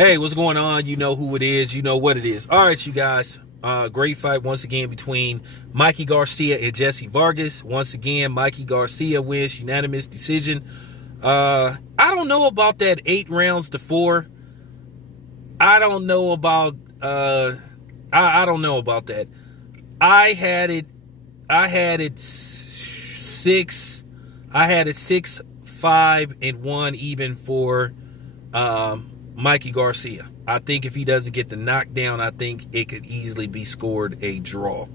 Hey, what's going on? You know who it is. You know what it is. All right, you guys. Great fight once again between Mikey Garcia and Jesse Vargas. Once again, Mikey Garcia wins unanimous decision. I don't know about that 8 rounds to 4. I don't know about I don't know about that. I had it 6 5-1 even for Mikey Garcia. I think if he doesn't get the knockdown, I think it could easily be scored a draw.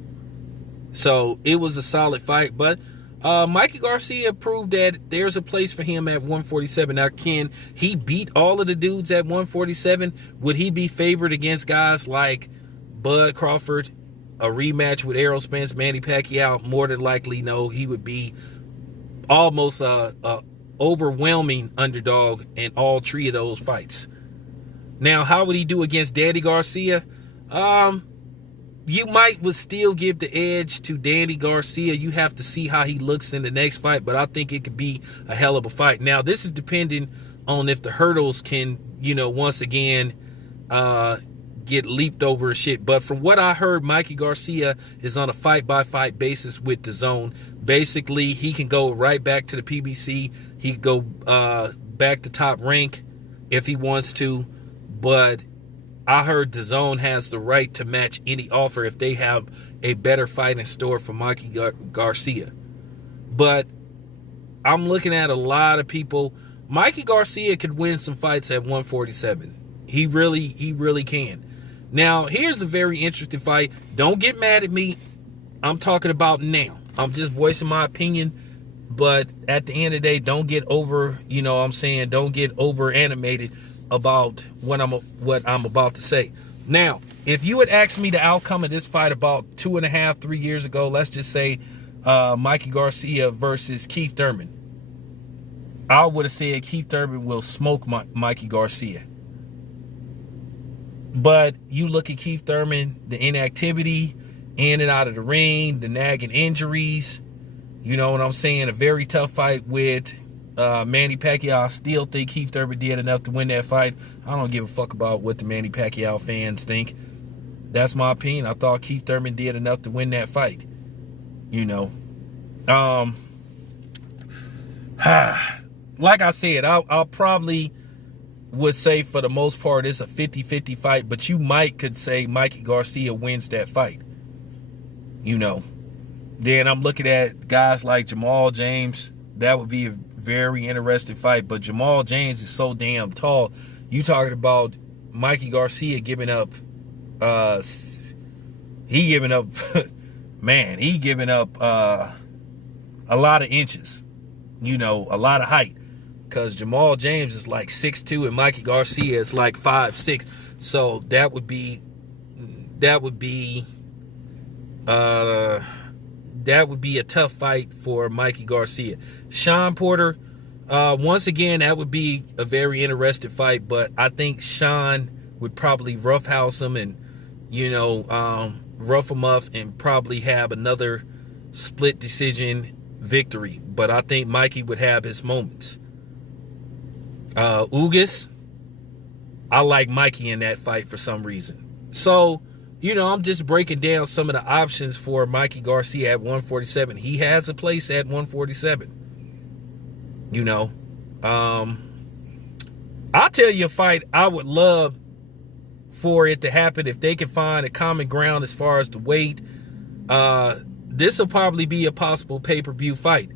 So it was a solid fight, but Mikey Garcia proved that there's a place for him at 147. Now, can he beat all of the dudes at 147? Would he be favored against guys like Bud Crawford, a rematch with Errol Spence, Manny Pacquiao? More than likely, no. He would be almost a overwhelming underdog in all 3 of those fights. Now, how would he do against Danny Garcia? You would still give the edge to Danny Garcia. You have to see how he looks in the next fight, but I think it could be a hell of a fight. Now, this is depending on if the hurdles can, once again, get leaped over and shit. But from what I heard, Mikey Garcia is on a fight-by-fight basis with DAZN. Basically, he can go right back to the PBC. He can go back to Top Rank if he wants to. But I heard DAZN has the right to match any offer if they have a better fight in store for Mikey Garcia. But I'm looking at a lot of people. Mikey Garcia could win some fights at 147. He really can. Now, here's a very interesting fight. Don't get mad at me. I'm talking about now. I'm just voicing my opinion. But at the end of the day, don't get over, don't get over animated about what I'm about to say. Now, if you had asked me the outcome of this fight about 2.5, 3 years ago, let's just say Mikey Garcia versus Keith Thurman, I would have said Keith Thurman will smoke Mikey Garcia. But you look at Keith Thurman, the inactivity, in and out of the ring, the nagging injuries, you know what I'm saying? A very tough fight with Manny Pacquiao. I still think Keith Thurman did enough to win that fight. I don't give a fuck about what the Manny Pacquiao fans think. That's my opinion. I thought Keith Thurman did enough to win that fight. Like I said, I'll probably would say for the most part it's a 50-50 fight, but you could say Mikey Garcia wins that fight. Then I'm looking at guys like Jamal James. That would be a very interesting fight, but Jamal James is so damn tall. You talking about Mikey Garcia giving up a lot of inches, a lot of height, because Jamal James is like 6'2" and Mikey Garcia is like 5'6", so that would be a tough fight for Mikey Garcia. Sean Porter, once again, that would be a very interesting fight, but I think Sean would probably roughhouse him and, rough him up and probably have another split decision victory. But I think Mikey would have his moments. Ugas, I like Mikey in that fight for some reason. So, I'm just breaking down some of the options for Mikey Garcia at 147. He has a place at 147. I'll tell you a fight I would love for it to happen if they can find a common ground as far as the weight. This will probably be a possible pay-per-view fight.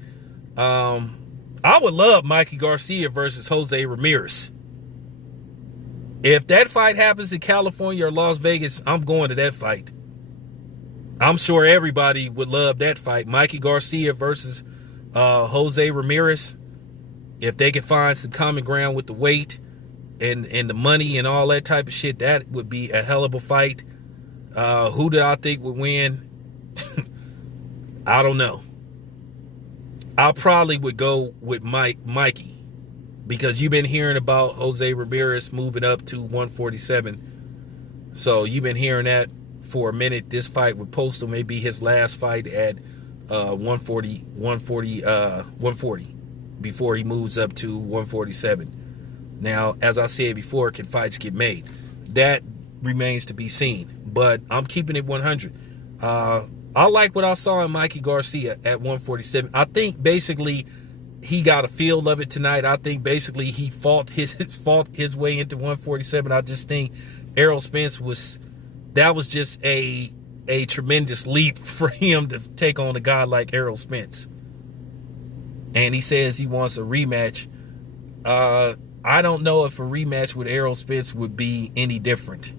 I would love Mikey Garcia versus Jose Ramirez. If that fight happens in California or Las Vegas, I'm going to that fight. I'm sure everybody would love that fight. Mikey Garcia versus Jose Ramirez. If they can find some common ground with the weight and the money and all that type of shit, that would be a hell of a fight. Who do I think would win? I don't know. I probably would go with Mikey. Because you've been hearing about Jose Ramirez moving up to 147. So you've been hearing that for a minute. This fight with Postal may be his last fight at 140 before he moves up to 147. Now, as I said before, can fights get made? That remains to be seen. But I'm keeping it 100. I like what I saw in Mikey Garcia at 147. I think basically he got a feel of it tonight. I think basically he fought his way into 147. I just think Errol Spence was just a tremendous leap for him to take on a guy like Errol Spence. And he says he wants a rematch. I don't know if a rematch with Errol Spence would be any different.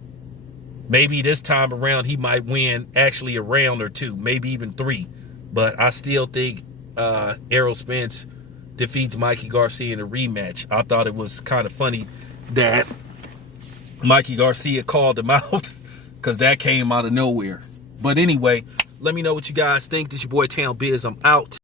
Maybe this time around he might win actually a round or two, maybe even 3. But I still think Errol Spence defeats Mikey Garcia in a rematch. I thought it was kind of funny that Mikey Garcia called him out because that came out of nowhere. But anyway, let me know what you guys think. This is your boy Town Biz. I'm out.